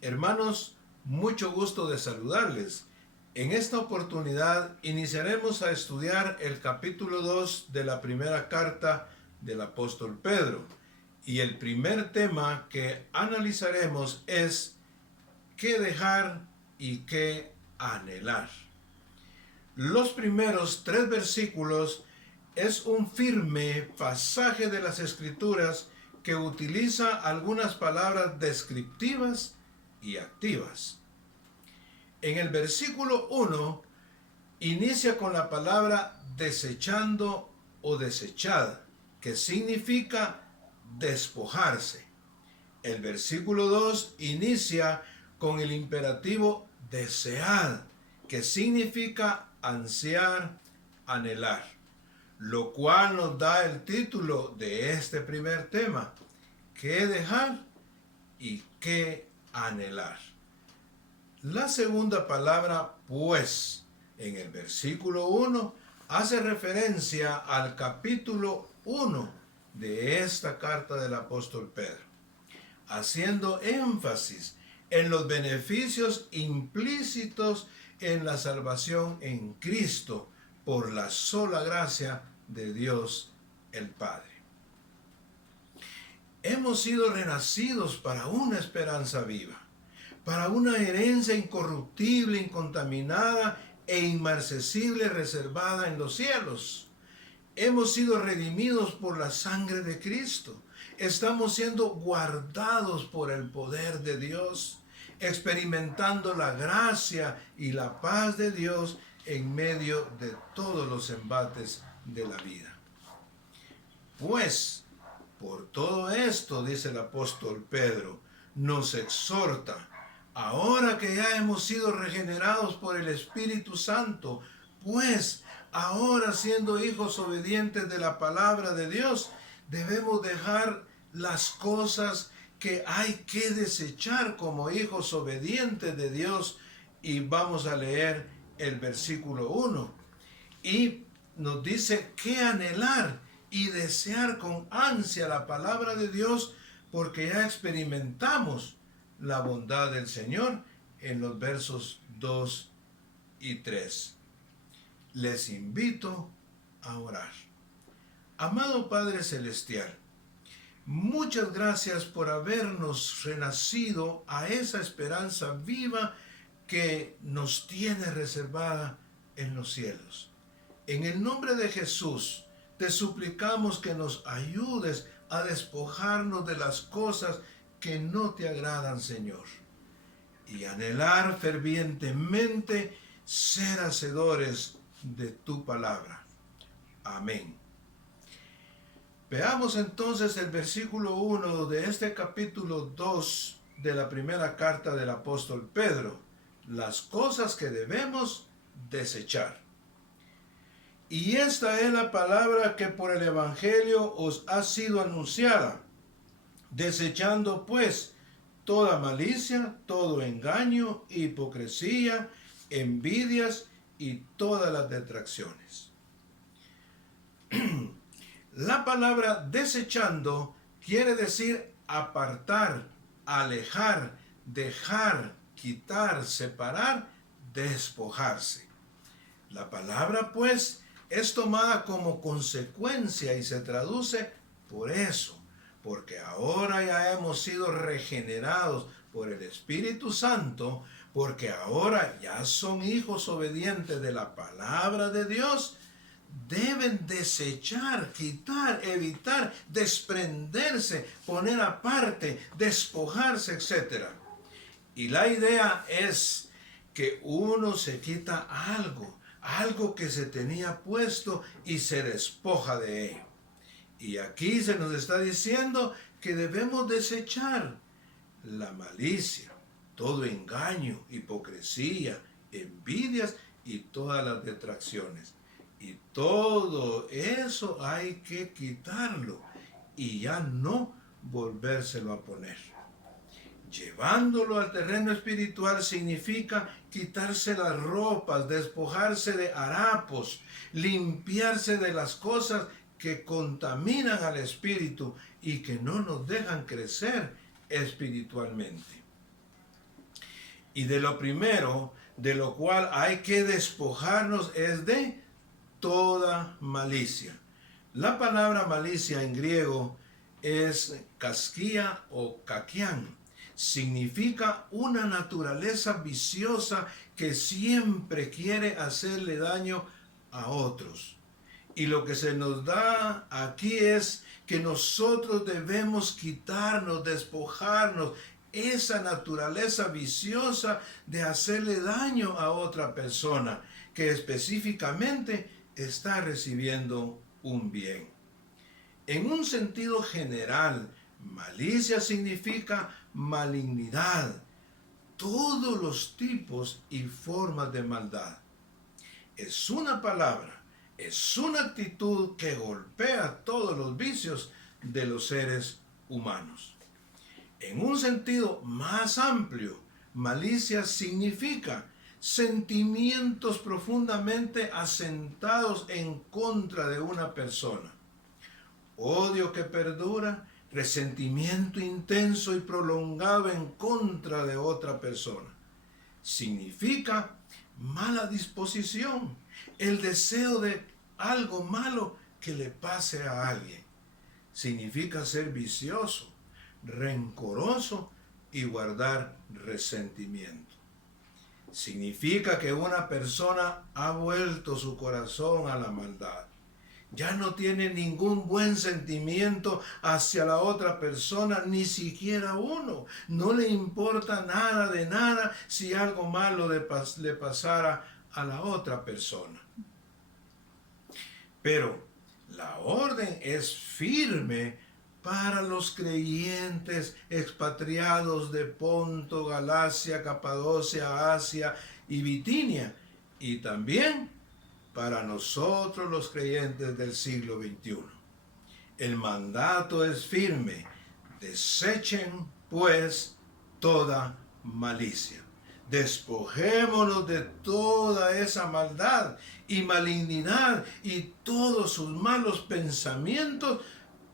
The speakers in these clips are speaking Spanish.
Hermanos, mucho gusto de saludarles. En esta oportunidad iniciaremos a estudiar el capítulo 2 de la primera carta del apóstol Pedro. Y el primer tema que analizaremos es qué dejar y qué anhelar. Los primeros 3 versículos es un firme pasaje de las Escrituras que utiliza algunas palabras descriptivas y activas. En el versículo 1 inicia con la palabra desechando o desechada, que significa despojarse. El versículo 2 inicia con el imperativo desead, que significa ansiar, anhelar, lo cual nos da el título de este primer tema: ¿qué dejar y qué anhelar? La segunda palabra, pues, en el versículo 1, hace referencia al capítulo 1 de esta carta del apóstol Pedro, haciendo énfasis en los beneficios implícitos en la salvación en Cristo por la sola gracia de Dios el Padre. Hemos sido renacidos para una esperanza viva, para una herencia incorruptible, incontaminada e inmarcesible reservada en los cielos. Hemos sido redimidos por la sangre de Cristo. Estamos siendo guardados por el poder de Dios, experimentando la gracia y la paz de Dios en medio de todos los embates de la vida. Pues, por todo esto, dice el apóstol Pedro, nos exhorta, ahora que ya hemos sido regenerados por el Espíritu Santo, pues, ahora siendo hijos obedientes de la palabra de Dios, debemos dejar las cosas que hay que desechar como hijos obedientes de Dios. Y vamos a leer el versículo 1. Y nos dice que anhelar y desear con ansia la palabra de Dios, porque ya experimentamos la bondad del Señor en los versos 2 y 3. Les invito a orar. Amado Padre Celestial, muchas gracias por habernos renacido a esa esperanza viva que nos tiene reservada en los cielos. En el nombre de Jesús, te suplicamos que nos ayudes a despojarnos de las cosas que no te agradan, Señor, y anhelar fervientemente ser hacedores de tu palabra. Amén. Veamos entonces el versículo 1 de este capítulo 2 de la primera carta del apóstol Pedro, las cosas que debemos desechar. Y esta es la palabra que por el Evangelio os ha sido anunciada, desechando pues toda malicia, todo engaño, hipocresía, envidias y todas las detracciones. La palabra desechando quiere decir apartar, alejar, dejar, quitar, separar, despojarse. La palabra pues es tomada como consecuencia y se traduce por eso, porque ahora ya hemos sido regenerados por el Espíritu Santo, porque ahora ya son hijos obedientes de la palabra de Dios, deben desechar, quitar, evitar, desprenderse, poner aparte, despojarse, etc. Y la idea es que uno se quita algo que se tenía puesto y se despoja de ello. Y aquí se nos está diciendo que debemos desechar la malicia, todo engaño, hipocresía, envidias y todas las detracciones. Y todo eso hay que quitarlo y ya no volvérselo a poner. Llevándolo al terreno espiritual significa quitarse las ropas, despojarse de harapos, limpiarse de las cosas que contaminan al espíritu y que no nos dejan crecer espiritualmente. Y de lo primero, de lo cual hay que despojarnos, es de toda malicia. La palabra malicia en griego es casquía o kakian. Significa una naturaleza viciosa que siempre quiere hacerle daño a otros. Y lo que se nos da aquí es que nosotros debemos quitarnos, despojarnos esa naturaleza viciosa de hacerle daño a otra persona que específicamente está recibiendo un bien. En un sentido general, malicia significa malignidad, todos los tipos y formas de maldad. Es una palabra, es una actitud que golpea todos los vicios de los seres humanos. En un sentido más amplio, malicia significa sentimientos profundamente asentados en contra de una persona. Odio que perdura, resentimiento intenso y prolongado en contra de otra persona. Significa mala disposición, el deseo de algo malo que le pase a alguien. Significa ser vicioso, rencoroso y guardar resentimiento. Significa que una persona ha vuelto su corazón a la maldad. Ya no tiene ningún buen sentimiento hacia la otra persona, ni siquiera uno. No le importa nada de nada si algo malo le pasara a la otra persona. Pero la orden es firme para los creyentes expatriados de Ponto, Galacia, Capadocia, Asia y Bitinia, y también para nosotros los creyentes del siglo XXI. El mandato es firme: desechen pues toda malicia. Despojémonos de toda esa maldad y malignidad y todos sus malos pensamientos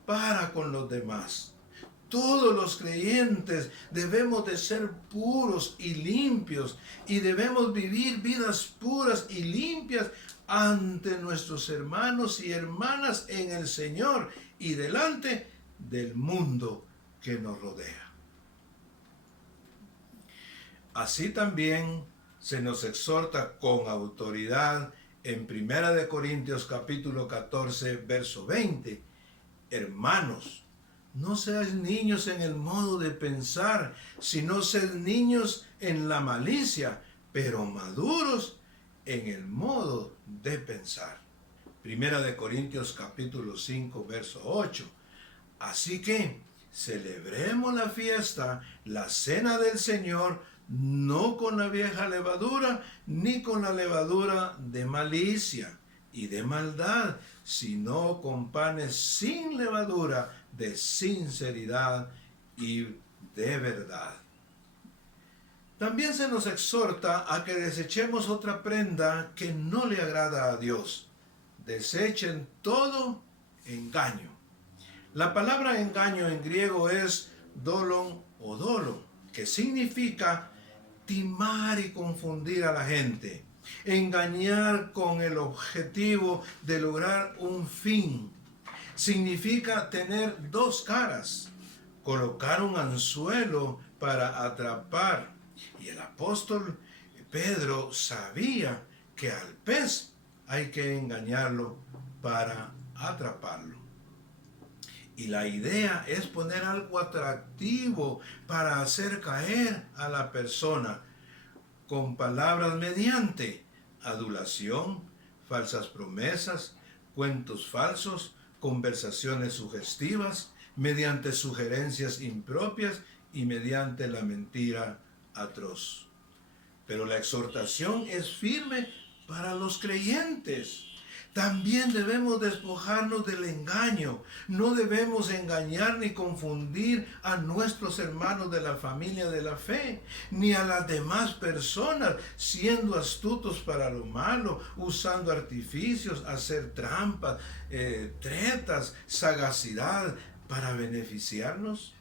para con los demás. Todos los creyentes debemos de ser puros y limpios y debemos vivir vidas puras y limpias ante nuestros hermanos y hermanas en el Señor y delante del mundo que nos rodea. Así también se nos exhorta con autoridad en 1 Corintios capítulo 14, verso 20. Hermanos, no seáis niños en el modo de pensar, sino sed niños en la malicia, pero maduros en el modo de pensar. 1 Corintios capítulo 5, verso 8. Así que celebremos la fiesta, la cena del Señor, no con la vieja levadura, ni con la levadura de malicia y de maldad, sino con panes sin levadura, de sinceridad y de verdad. También se nos exhorta a que desechemos otra prenda que no le agrada a Dios. Desechen todo engaño. La palabra engaño en griego es dolon o dolo, que significa timar y confundir a la gente, engañar con el objetivo de lograr un fin. Significa tener dos caras, colocar un anzuelo para atrapar. Y el apóstol Pedro sabía que al pez hay que engañarlo para atraparlo. Y la idea es poner algo atractivo para hacer caer a la persona con palabras mediante adulación, falsas promesas, cuentos falsos, conversaciones sugestivas, mediante sugerencias impropias y mediante la mentira atroz. Pero la exhortación es firme para los creyentes. También debemos despojarnos del engaño. No debemos engañar ni confundir a nuestros hermanos de la familia de la fe, ni a las demás personas, siendo astutos para lo malo, usando artificios, hacer trampas, tretas, sagacidad para beneficiarnos.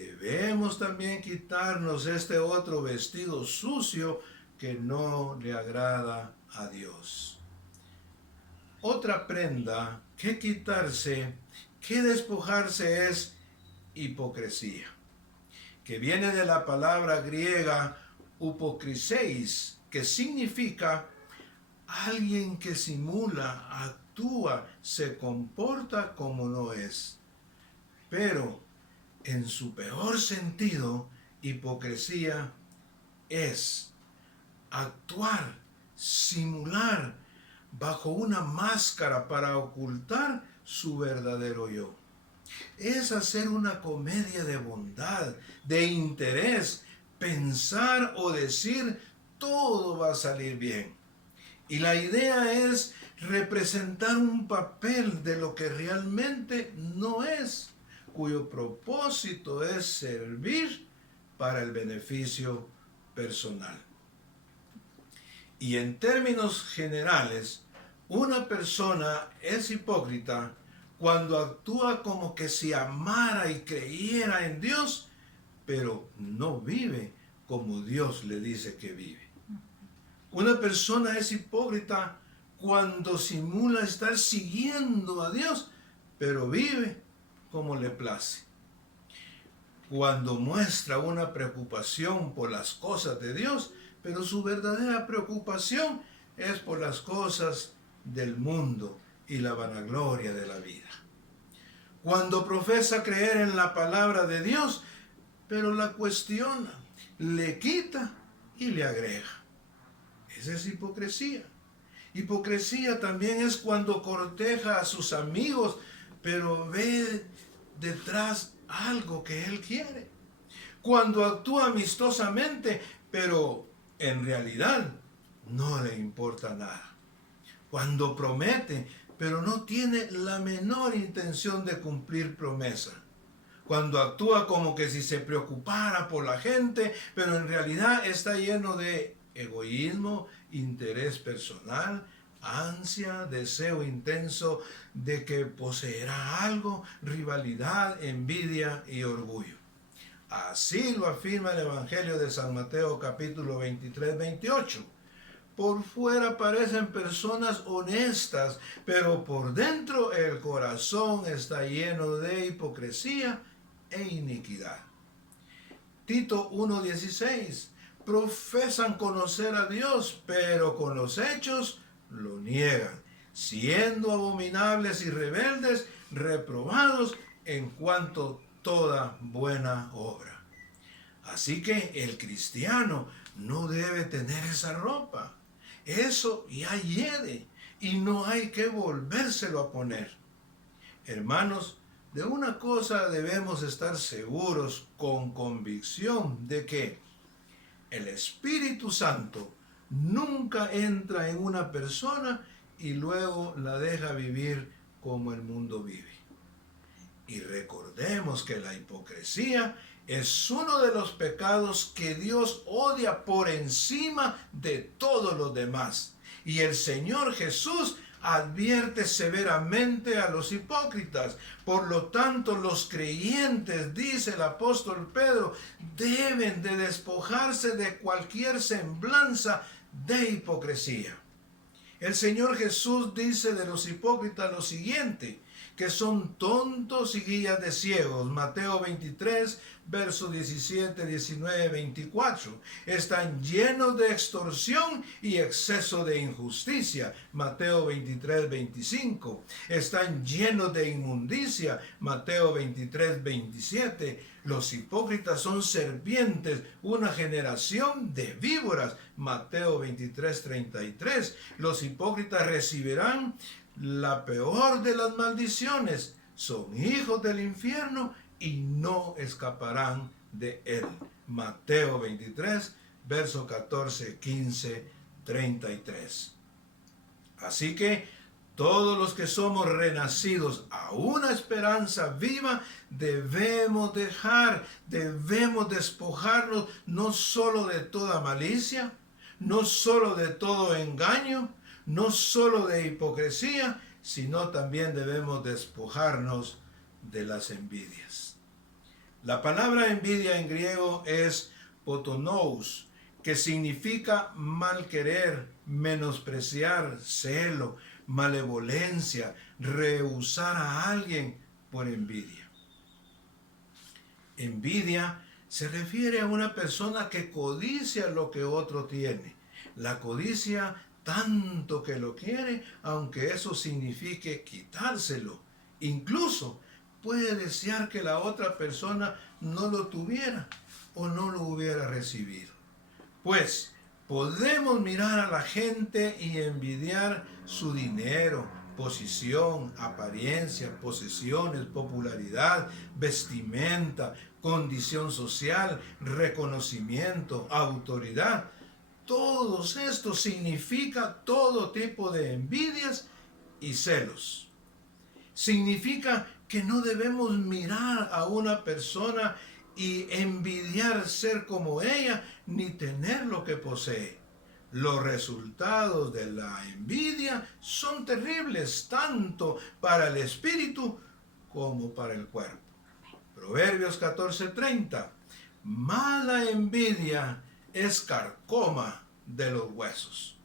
debemos también quitarnos este otro vestido sucio que no le agrada a Dios. Otra prenda que quitarse, que despojarse es hipocresía, que viene de la palabra griega upokriseis, que significa alguien que simula, actúa, se comporta como no es. Pero en su peor sentido, hipocresía es actuar, simular bajo una máscara para ocultar su verdadero yo. Es hacer una comedia de bondad, de interés, pensar o decir todo va a salir bien. Y la idea es representar un papel de lo que realmente no es, cuyo propósito es servir para el beneficio personal. Y en términos generales, una persona es hipócrita cuando actúa como que si amara y creyera en Dios, pero no vive como Dios le dice que vive. Una persona es hipócrita cuando simula estar siguiendo a Dios, pero vive como le place. Cuando muestra una preocupación por las cosas de Dios, pero su verdadera preocupación es por las cosas del mundo y la vanagloria de la vida. Cuando profesa creer en la palabra de Dios, pero la cuestiona, le quita y le agrega. Esa es hipocresía. Hipocresía también es cuando corteja a sus amigos, pero ve detrás algo que él quiere. Cuando actúa amistosamente, pero en realidad no le importa nada. Cuando promete, pero no tiene la menor intención de cumplir promesa. Cuando actúa como que si se preocupara por la gente, pero en realidad está lleno de egoísmo, interés personal, ansia, deseo intenso de que poseerá algo, rivalidad, envidia y orgullo. Así lo afirma el Evangelio de San Mateo capítulo 23, 28. Por fuera parecen personas honestas, pero por dentro el corazón está lleno de hipocresía e iniquidad. Tito 1:16. Profesan conocer a Dios, pero con los hechos lo niegan, siendo abominables y rebeldes, reprobados en cuanto toda buena obra. Así que el cristiano no debe tener esa ropa. Eso ya hiede y no hay que volvérselo a poner. Hermanos, de una cosa debemos estar seguros con convicción, de que el Espíritu Santo nunca entra en una persona y luego la deja vivir como el mundo vive. Y recordemos que la hipocresía es uno de los pecados que Dios odia por encima de todos los demás. Y el Señor Jesús advierte severamente a los hipócritas. Por lo tanto, los creyentes, dice el apóstol Pedro, deben de despojarse de cualquier semblanza de hipocresía. El Señor Jesús dice de los hipócritas lo siguiente, que son tontos y guías de ciegos. Mateo 23, versos 17, 19, 24. Están llenos de extorsión y exceso de injusticia. Mateo 23, 25. Están llenos de inmundicia. Mateo 23, 27. Los hipócritas son serpientes, una generación de víboras. Mateo 23, 33. Los hipócritas recibirán la peor de las maldiciones. Son hijos del infierno y no escaparán de él. Mateo 23, verso 14, 15, 33. Así que todos los que somos renacidos a una esperanza viva, debemos despojarnos no solo de toda malicia, no solo de todo engaño, no solo de hipocresía, sino también debemos despojarnos de las envidias. La palabra envidia en griego es potonous, que significa mal querer, menospreciar, celo, malevolencia, rehusar a alguien por envidia. Envidia se refiere a una persona que codicia lo que otro tiene. La codicia tanto que lo quiere, aunque eso signifique quitárselo. Incluso puede desear que la otra persona no lo tuviera o no lo hubiera recibido. Pues podemos mirar a la gente y envidiar su dinero, posición, apariencia, posesiones, popularidad, vestimenta, condición social, reconocimiento, autoridad. Todos estos significa todo tipo de envidias y celos. Significa que no debemos mirar a una persona y envidiar ser como ella, ni tener lo que posee. Los resultados de la envidia son terribles tanto para el espíritu como para el cuerpo. Proverbios 14:30. Mala envidia es carcoma de los huesos.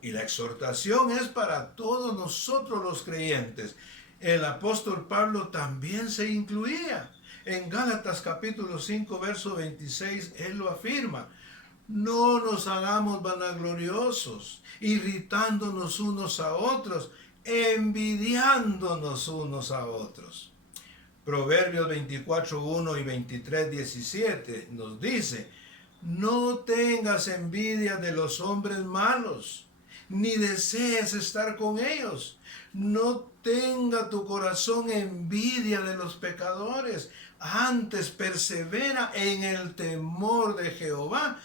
Y la exhortación es para todos nosotros los creyentes. El apóstol Pablo también se incluía. En Gálatas capítulo 5, verso 26, él lo afirma. No nos hagamos vanagloriosos, irritándonos unos a otros, envidiándonos unos a otros. Proverbios 24:1 y 23:17 nos dice, no tengas envidia de los hombres malos, ni desees estar con ellos. No tenga tu corazón envidia de los pecadores, antes persevera en el temor de Jehová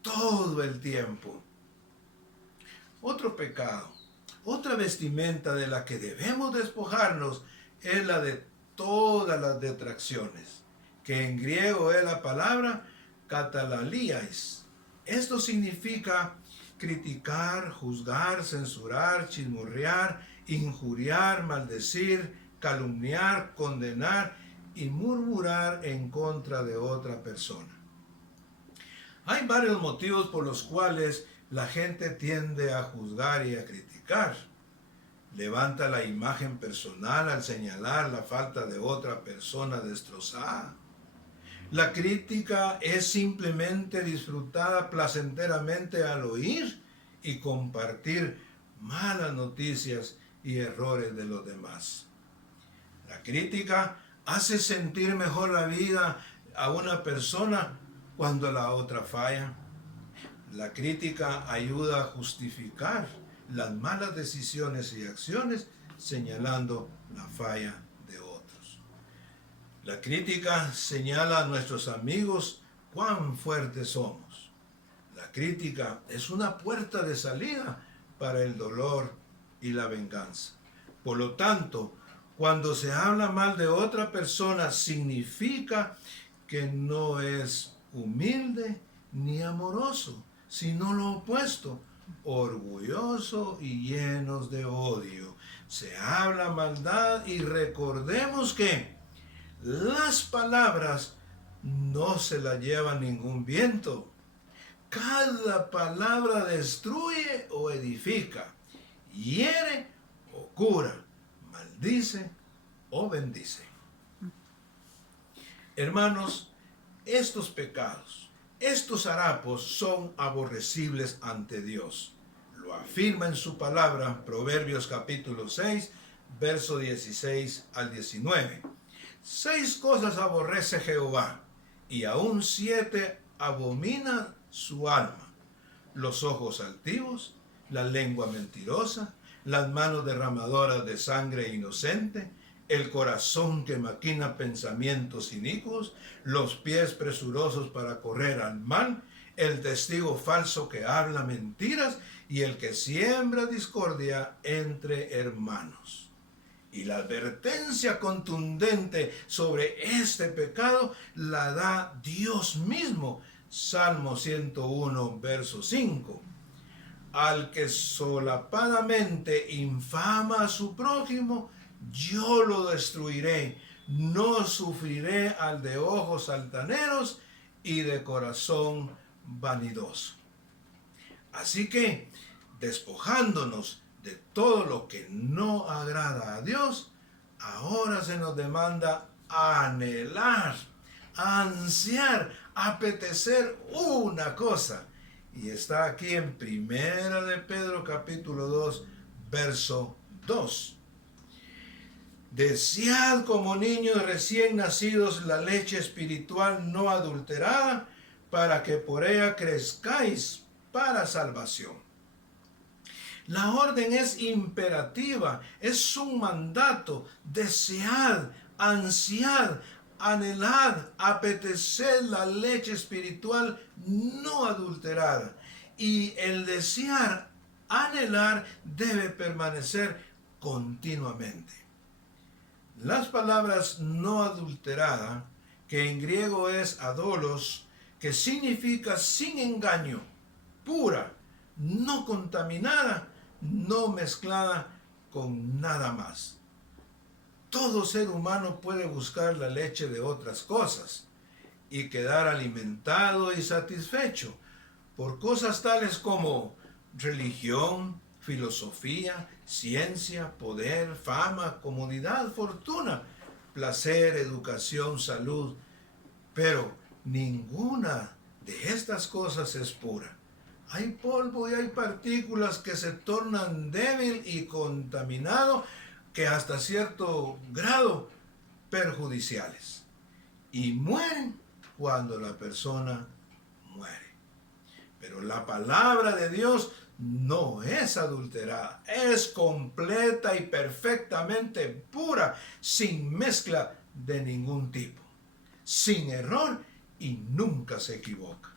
todo el tiempo. Otro pecado, otra vestimenta de la que debemos despojarnos es la de todas las detracciones, que en griego es la palabra katalaliais. Esto significa criticar, juzgar, censurar, chismorrear, injuriar, maldecir, calumniar, condenar y murmurar en contra de otra persona. Hay varios motivos por los cuales la gente tiende a juzgar y a criticar. Levanta la imagen personal al señalar la falta de otra persona destrozada. La crítica es simplemente disfrutada placenteramente al oír y compartir malas noticias y errores de los demás. La crítica hace sentir mejor la vida a una persona cuando la otra falla. La crítica ayuda a justificar las malas decisiones y acciones señalando la falla de otros. La crítica señala a nuestros amigos cuán fuertes somos. La crítica es una puerta de salida para el dolor y la venganza. Por lo tanto, cuando se habla mal de otra persona, significa que no es humilde ni amoroso, sino lo opuesto, orgulloso y llenos de odio. Se habla maldad y recordemos que las palabras no se las lleva ningún viento. Cada palabra destruye o edifica, hiere o cura, maldice o bendice. Hermanos, estos pecados, estos harapos son aborrecibles ante Dios. Lo afirma en su palabra, Proverbios capítulo 6, verso 16 al 19. 6 cosas aborrece Jehová, y aún 7 abomina su alma: los ojos altivos, la lengua mentirosa, las manos derramadoras de sangre inocente, el corazón que maquina pensamientos inicuos, los pies presurosos para correr al mal, el testigo falso que habla mentiras y el que siembra discordia entre hermanos. Y la advertencia contundente sobre este pecado la da Dios mismo. Salmo 101, verso 5. Al que solapadamente infama a su prójimo, yo lo destruiré. no sufriré al de ojos altaneros y de corazón vanidoso. Así que, despojándonos de todo lo que no agrada a Dios, ahora se nos demanda anhelar, ansiar, apetecer una cosa. Y está aquí en Primera de Pedro capítulo 2, verso 2. Desead como niños recién nacidos la leche espiritual no adulterada, para que por ella crezcáis para salvación. La orden es imperativa, es un mandato. Desead, ansiad, anhelad, apeteced la leche espiritual no adulterada. Y el desear, anhelar, debe permanecer continuamente. Las palabras no adulterada, que en griego es adolos, que significa sin engaño, pura, no contaminada, no mezclada con nada más. Todo ser humano puede buscar la leche de otras cosas y quedar alimentado y satisfecho por cosas tales como religión, filosofía, ciencia, poder, fama, comodidad, fortuna, placer, educación, salud. Pero ninguna de estas cosas es pura. Hay polvo y hay partículas que se tornan débil y contaminado, que hasta cierto grado perjudiciales. Y mueren cuando la persona muere. Pero la palabra de Dios no es adulterada, es completa y perfectamente pura, sin mezcla de ningún tipo, sin error y nunca se equivoca.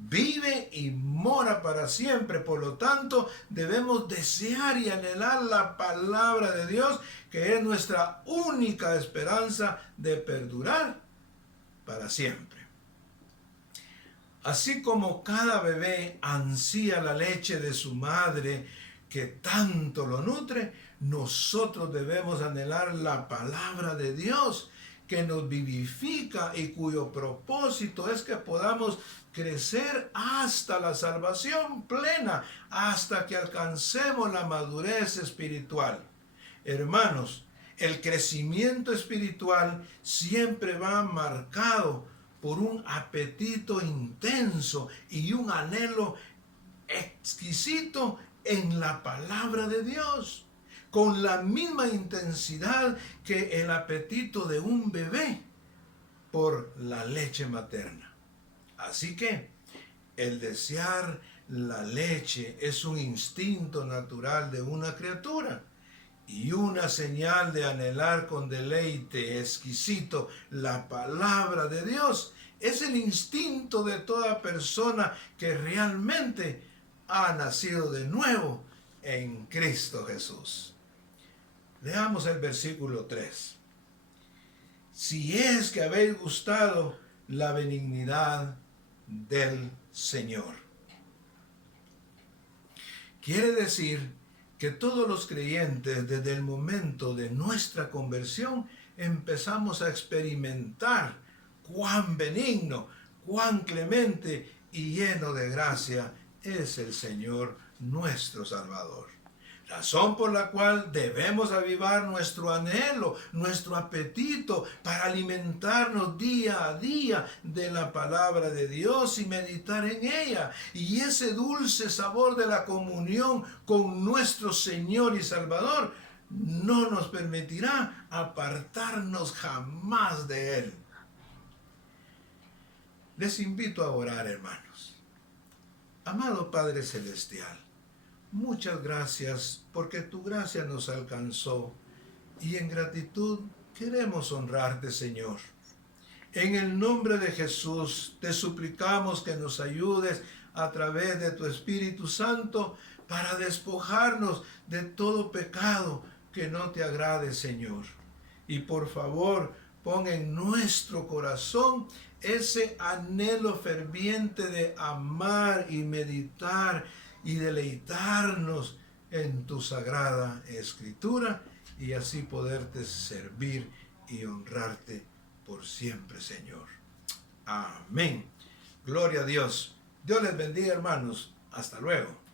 Vive y mora para siempre, por lo tanto debemos desear y anhelar la palabra de Dios, que es nuestra única esperanza de perdurar para siempre. Así como cada bebé ansía la leche de su madre, que tanto lo nutre, nosotros debemos anhelar la palabra de Dios, que nos vivifica y cuyo propósito es que podamos crecer hasta la salvación plena, hasta que alcancemos la madurez espiritual. Hermanos, el crecimiento espiritual siempre va marcado por un apetito intenso y un anhelo exquisito en la palabra de Dios, con la misma intensidad que el apetito de un bebé por la leche materna. Así que el desear la leche es un instinto natural de una criatura y una señal de anhelar con deleite exquisito la palabra de Dios. Es el instinto de toda persona que realmente ha nacido de nuevo en Cristo Jesús. Leamos el versículo 3. Si es que habéis gustado la benignidad del Señor. Quiere decir que todos los creyentes, desde el momento de nuestra conversión, empezamos a experimentar cuán benigno, cuán clemente y lleno de gracia es el Señor nuestro Salvador. Razón por la cual debemos avivar nuestro anhelo, nuestro apetito para alimentarnos día a día de la palabra de Dios y meditar en ella. Y ese dulce sabor de la comunión con nuestro Señor y Salvador no nos permitirá apartarnos jamás de Él. Les invito a orar, hermanos. Amado Padre Celestial, muchas gracias porque tu gracia nos alcanzó y en gratitud queremos honrarte, Señor. En el nombre de Jesús te suplicamos que nos ayudes a través de tu Espíritu Santo para despojarnos de todo pecado que no te agrade, Señor. Y por favor, pon en nuestro corazón ese anhelo ferviente de amar y meditar y deleitarnos en tu sagrada Escritura y así poderte servir y honrarte por siempre, Señor. Amén. Gloria a Dios. Dios les bendiga, hermanos. Hasta luego.